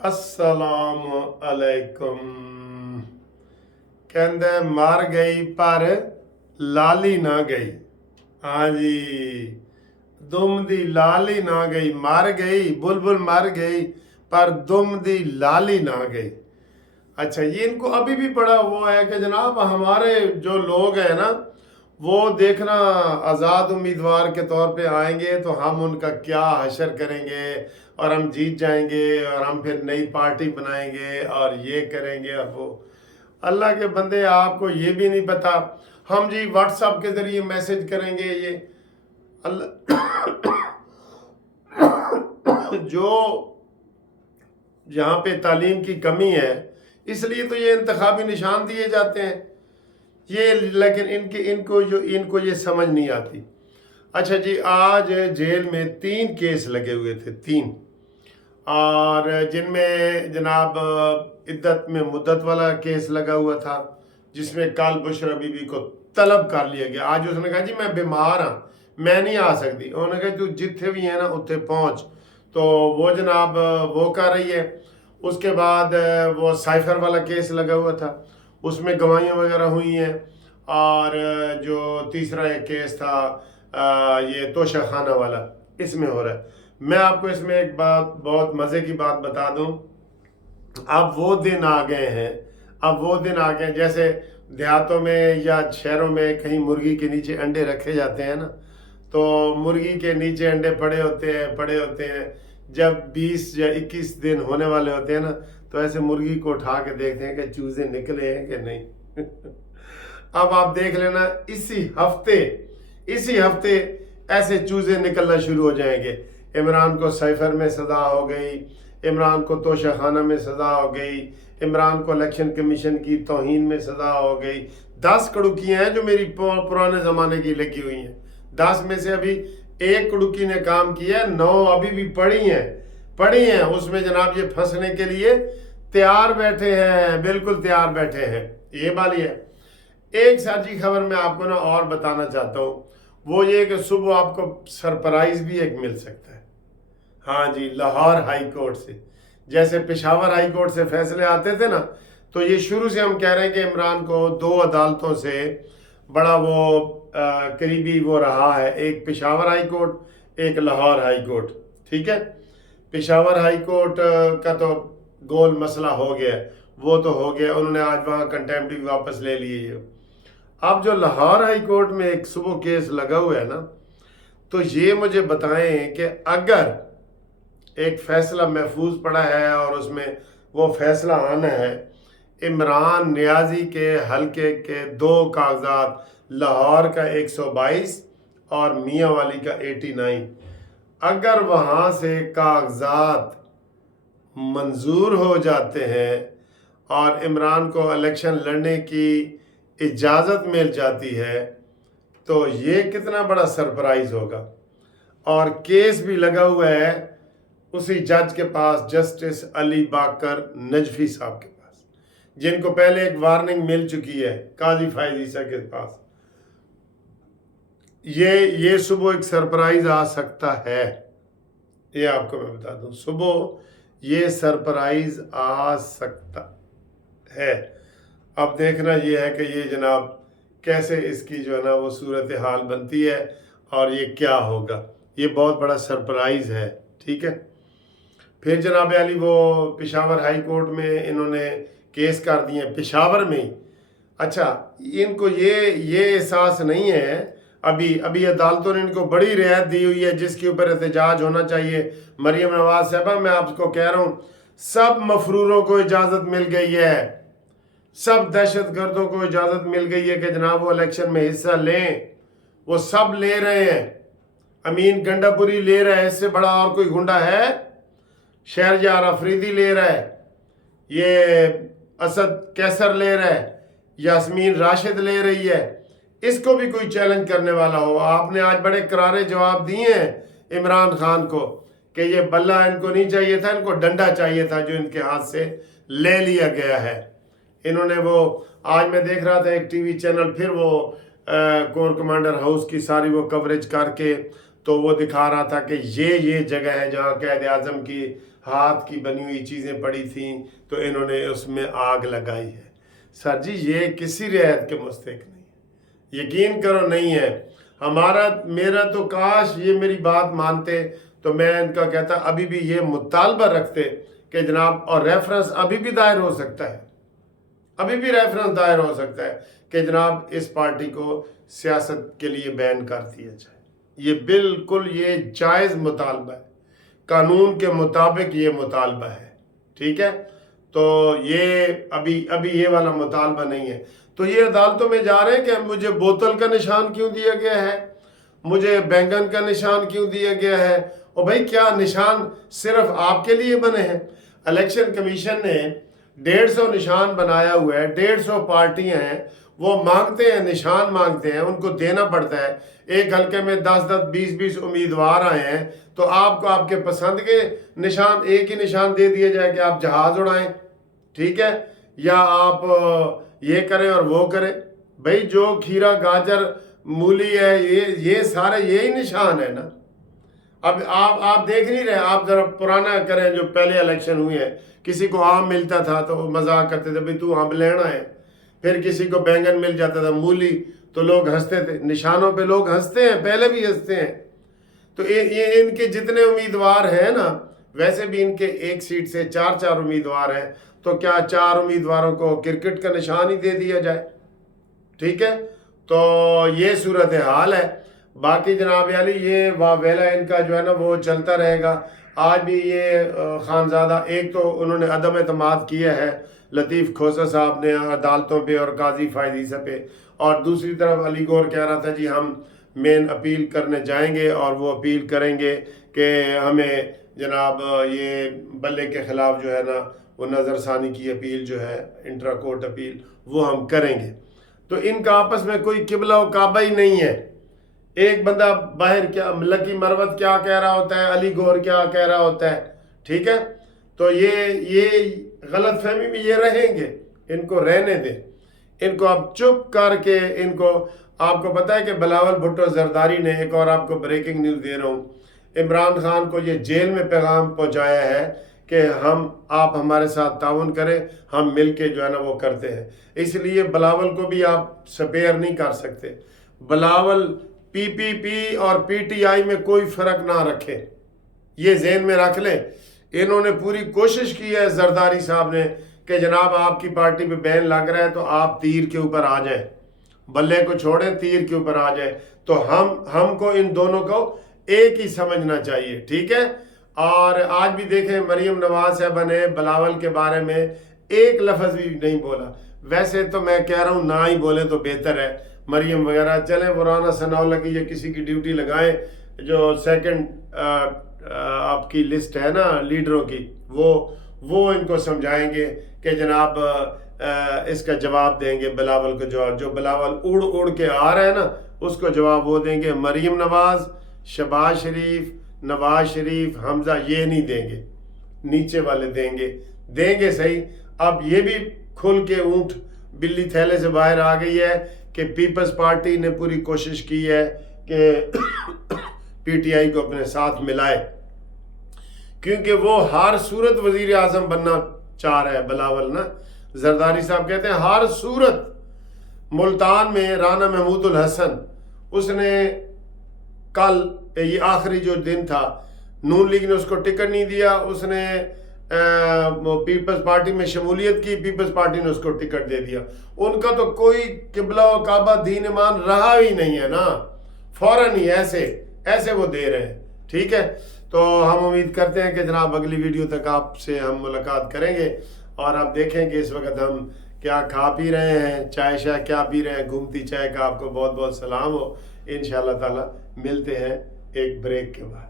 अस्सलाम अलैकुम। कहते मर गई पर लाली ना गई। हाँ जी, दुम दी लाली ना गई। मर गई बुलबुल मर गई पर दुम दी लाली ना गई। अच्छा, ये इनको अभी भी पड़ा हुआ है कि जनाब हमारे जो लोग हैं ना, वो देखना आज़ाद उम्मीदवार के तौर पे आएंगे तो हम उनका क्या हशर करेंगे और हम जीत जाएंगे और हम फिर नई पार्टी बनाएंगे और ये करेंगे और वो। अल्लाह के बंदे, आपको ये भी नहीं पता। हम जी व्हाट्सएप के ज़रिए मैसेज करेंगे। ये अल्लाह जो जहाँ पे तालीम की कमी है, इसलिए तो ये इंतखाबी निशान दिए जाते हैं ये, लेकिन इनको ये समझ नहीं आती। अच्छा जी, आज जेल में 3 केस लगे हुए थे, 3, और जिनमें जनाब इद्दत में मुद्दत वाला केस लगा हुआ था, जिसमें कल बुशरा बीबी को तलब कर लिया गया। आज उसने कहा जी मैं बीमार हाँ, मैं नहीं आ सकती। उन्होंने कहा तू जिथे भी है ना उत्थे पहुँच। तो वो जनाब वो कर रही है। उसके बाद वो साइफर वाला केस लगा हुआ था, उसमें गवाहियाँ वगैरह हुई हैं। और जो तीसरा एक केस था ये तोशा खाना वाला, इसमें हो रहा है। मैं आपको इसमें एक बात, बहुत मज़े की बात बता दूं। अब वो दिन आ गए हैं, अब वो दिन आ गए जैसे देहातों में या शहरों में कहीं मुर्गी के नीचे अंडे रखे जाते हैं ना, तो मुर्गी के नीचे अंडे पड़े होते हैं। जब 20 या 21 दिन होने वाले होते हैं ना, तो ऐसे मुर्गी को उठा के देखते हैं कि चूजे निकले हैं कि नहीं। अब आप देख लेना, इसी हफ्ते ऐसे चूजे निकलना शुरू हो जाएंगे। इमरान को साइफर में सजा हो गई, इमरान को तोशा खाना में सजा हो गई, इमरान को इलेक्शन कमीशन की तौहीन में सजा हो गई। 10 कड़ुकियाँ हैं जो मेरी पुराने ज़माने की लगी हुई हैं। 10 में से अभी 1 कड़ुकी ने काम किया है, 9 अभी भी पड़ी हैं। उसमें जनाब ये फंसने के लिए तैयार बैठे हैं, बिल्कुल तैयार बैठे हैं। ये वाली है। एक साझी खबर मैं आपको ना और बताना चाहता हूँ, वो ये कि सुबह आपको सरप्राइज भी एक मिल सकता है। हाँ जी, लाहौर हाई कोर्ट से, जैसे पेशावर हाई कोर्ट से फैसले आते थे ना, तो ये शुरू से हम कह रहे हैं कि इमरान को 2 अदालतों से बड़ा वो करीबी वो रहा है। एक पेशावर हाई कोर्ट, एक लाहौर हाई कोर्ट। ठीक है, पेशावर हाई कोर्ट का तो गोल मसला हो गया, वो तो हो गया, उन्होंने आज वहाँ कंटेम्प्ट भी वापस ले लिए। अब जो लाहौर हाई कोर्ट में एक सुबह केस लगा हुआ है ना, तो ये मुझे बताएं कि अगर एक फैसला महफूज पड़ा है और उसमें वो फैसला आना है, इमरान नियाजी के हलके के 2 कागजात, लाहौर का 122 और मियाँ वाली का 89, अगर वहाँ से कागजात मंजूर हो जाते हैं और इमरान को इलेक्शन लड़ने की इजाज़त मिल जाती है, तो ये कितना बड़ा सरप्राइज होगा। और केस भी लगा हुआ है उसी जज के पास, जस्टिस अली बाकर नजफी साहब के पास, जिनको पहले एक वार्निंग मिल चुकी है काजी फायद ईसा के पास। ये सुबह एक सरप्राइज आ सकता है, ये आपको मैं बता दूं। सुबह ये सरप्राइज आ सकता है। अब देखना ये है कि ये जनाब कैसे इसकी जो है ना वो सूरत हाल बनती है और ये क्या होगा। ये बहुत बड़ा सरप्राइज़ है। ठीक है, फिर जनाब अली वो पेशावर हाई कोर्ट में इन्होंने केस कर दिए, पेशावर में ही। अच्छा, इनको ये एहसास नहीं है, अभी अदालतों ने इनको बड़ी रियायत दी हुई है जिसके ऊपर एहतजाज होना चाहिए। मरियम नवाज साहबा, मैं आपको कह रहा हूँ, सब मफरूरों को इजाज़त मिल गई है, सब दहशत गर्दों को इजाज़त मिल गई है कि जनाब वो इलेक्शन में हिस्सा लें। वो सब ले रहे हैं। अमीन गंडापुरी ले रहा है, इससे बड़ा और कोई गुंडा है? शहरयार अफरीदी ले रहा है, ये असद कैसर ले रहा है, यास्मीन राशिद ले रही है। इसको भी कोई चैलेंज करने वाला हो? आपने आज बड़े करारे जवाब दिए हैं इमरान खान को कि ये बल्ला इनको नहीं चाहिए था, इनको डंडा चाहिए था जो इनके हाथ से ले लिया गया है। इन्होंने वो, आज मैं देख रहा था एक टीवी चैनल, फिर वो कोर कमांडर हाउस की सारी वो कवरेज करके तो वो दिखा रहा था कि ये जगह है जहाँ कैद आज़म की ہاتھ کی بنی ہوئی چیزیں پڑی تھیں تو انہوں نے اس میں آگ لگائی ہے۔ سر جی یہ کسی رعایت کے مستحق نہیں ہے، یقین کرو نہیں ہے۔ میرا تو کاش یہ میری بات مانتے تو میں ان کا کہتا ابھی بھی یہ مطالبہ رکھتے کہ جناب، اور ریفرنس ابھی بھی دائر ہو سکتا ہے، ابھی بھی ریفرنس دائر ہو سکتا ہے کہ جناب اس پارٹی کو سیاست کے لیے بین کر دیا جائے۔ یہ بالکل یہ جائز مطالبہ ہے، قانون کے مطابق یہ مطالبہ ہے، ٹھیک ہے؟ تو یہ ابھی یہ والا مطالبہ نہیں ہے۔ تو یہ عدالتوں میں جا رہے ہیں کہ مجھے بوتل کا نشان کیوں دیا گیا ہے، مجھے بینگن کا نشان کیوں دیا گیا ہے؟ اور بھائی کیا نشان صرف آپ کے لیے بنے ہیں؟ الیکشن کمیشن نے 150 نشان بنایا ہوا ہے، 150 پارٹیاں ہیں، وہ مانگتے ہیں، نشان مانگتے ہیں، ان کو دینا پڑتا ہے۔ ایک حلقے میں 10 20 امیدوار آئے ہیں تو آپ کو آپ کے پسند کے نشان، ایک ہی نشان دے دیا جائے کہ آپ جہاز اڑائیں، ٹھیک ہے، یا آپ یہ کریں اور وہ کریں۔ بھائی جو کھیرا گاجر مولی ہے یہ سارے یہی نشان ہے نا۔ اب آپ دیکھ نہیں رہے، آپ ذرا پرانا کریں جو پہلے الیکشن ہوئے ہیں، کسی کو آم ملتا تھا تو وہ مذاق کرتے تھے بھئی تو آم لینا ہے، پھر کسی کو بینگن مل جاتا تھا، مولی، تو لوگ ہنستے تھے۔ نشانوں پہ لوگ ہنستے ہیں، پہلے بھی ہنستے ہیں۔ تو یہ ان کے جتنے امیدوار ہیں نا، ویسے بھی ان کے ایک سیٹ سے 4 امیدوار ہیں، تو کیا 4 امیدواروں کو کرکٹ کا نشان ہی دے دیا جائے؟ ٹھیک ہے، تو یہ صورتحال ہے۔ باقی جناب علی یہ واویلا ان کا جو ہے نا وہ چلتا رہے گا۔ آج بھی یہ خانزادہ، ایک تو انہوں نے عدم اعتماد کیا ہے لطیف کھوسہ صاحب نے عدالتوں پہ اور قاضی فائز پہ، اور دوسری طرف علی گور کہہ رہا تھا جی ہم مین اپیل کرنے جائیں گے اور وہ اپیل کریں گے کہ ہمیں جناب یہ بلے کے خلاف جو ہے نا وہ نظر ثانی کی اپیل جو ہے انٹرا کورٹ اپیل وہ ہم کریں گے۔ تو ان کا آپس میں کوئی قبلہ و کعبہ ہی نہیں ہے۔ ایک بندہ باہر کیا لکی مروت کیا کہہ رہا ہوتا ہے، علی گور کیا کہہ رہا ہوتا ہے، ٹھیک ہے؟ تو یہ غلط فہمی میں یہ رہیں گے، ان کو رہنے دیں، ان کو اب چپ کر کے ان کو، آپ کو پتہ ہے کہ بلاول بھٹو زرداری نے، ایک اور آپ کو بریکنگ نیوز دے رہا ہوں، عمران خان کو یہ جیل میں پیغام پہنچایا ہے کہ آپ ہمارے ساتھ تعاون کریں، ہم مل کے جو ہے نا وہ کرتے ہیں۔ اس لیے بلاول کو بھی آپ سپیئر نہیں کر سکتے۔ بلاول پی اور پی ٹی آئی میں کوئی فرق نہ رکھے، یہ ذہن میں رکھ لیں۔ انہوں نے پوری کوشش کی ہے زرداری صاحب نے کہ جناب آپ کی پارٹی پہ بین لگ رہا ہے تو آپ تیر کے اوپر آ جائیں، بلے کو چھوڑیں، تیر کے اوپر آ جائیں۔ تو ہم کو ان دونوں کو ایک ہی سمجھنا چاہیے، ٹھیک ہے؟ اور آج بھی دیکھیں مریم نواز صاحبہ نے بلاول کے بارے میں ایک لفظ بھی نہیں بولا۔ ویسے تو میں کہہ رہا ہوں نہ ہی بولے تو بہتر ہے۔ مریم وغیرہ چلیں مولانا ثناء اللہ کی یا کسی کی ڈیوٹی لگائیں، جو سیکنڈ آپ کی لسٹ ہے نا لیڈروں کی، وہ ان کو سمجھائیں گے کہ جناب اس کا جواب دیں گے بلاول کو، جو بلاول اڑ کے آ رہا ہے نا اس کو جواب وہ دیں گے۔ مریم نواز، شہباز شریف، نواز شریف، حمزہ یہ نہیں دیں گے، نیچے والے دیں گے صحیح۔ اب یہ بھی کھل کے اونٹ بلی تھیلے سے باہر آ گئی ہے کہ پیپلز پارٹی نے پوری کوشش کی ہے کہ پی ٹی آئی کو اپنے ساتھ ملائے، کیونکہ وہ ہر صورت وزیر اعظم بننا چاہ رہا ہے بلاول نا۔ زرداری صاحب کہتے ہیں ہر صورت۔ ملتان میں رانا محمود الحسن، اس نے کل یہ آخری جو دن تھا، نون لیگ نے اس کو ٹکٹ نہیں دیا، اس نے پیپلز پارٹی میں شمولیت کی، پیپلز پارٹی نے اس کو ٹکٹ دے دیا۔ ان کا تو کوئی قبلہ و کعبہ دین ایمان رہا ہی نہیں ہے نا، فوراً ہی ایسے وہ دے رہے ہیں، ٹھیک ہے؟ تو ہم امید کرتے ہیں کہ جناب اگلی ویڈیو تک آپ سے ہم ملاقات کریں گے، اور آپ دیکھیں کہ اس وقت ہم کیا کھا پی رہے ہیں، چائے شائے کیا پی رہے ہیں، گھومتی چائے کا آپ کو بہت بہت سلام ہو۔ انشاءاللہ تعالی ملتے ہیں ایک بریک کے بعد۔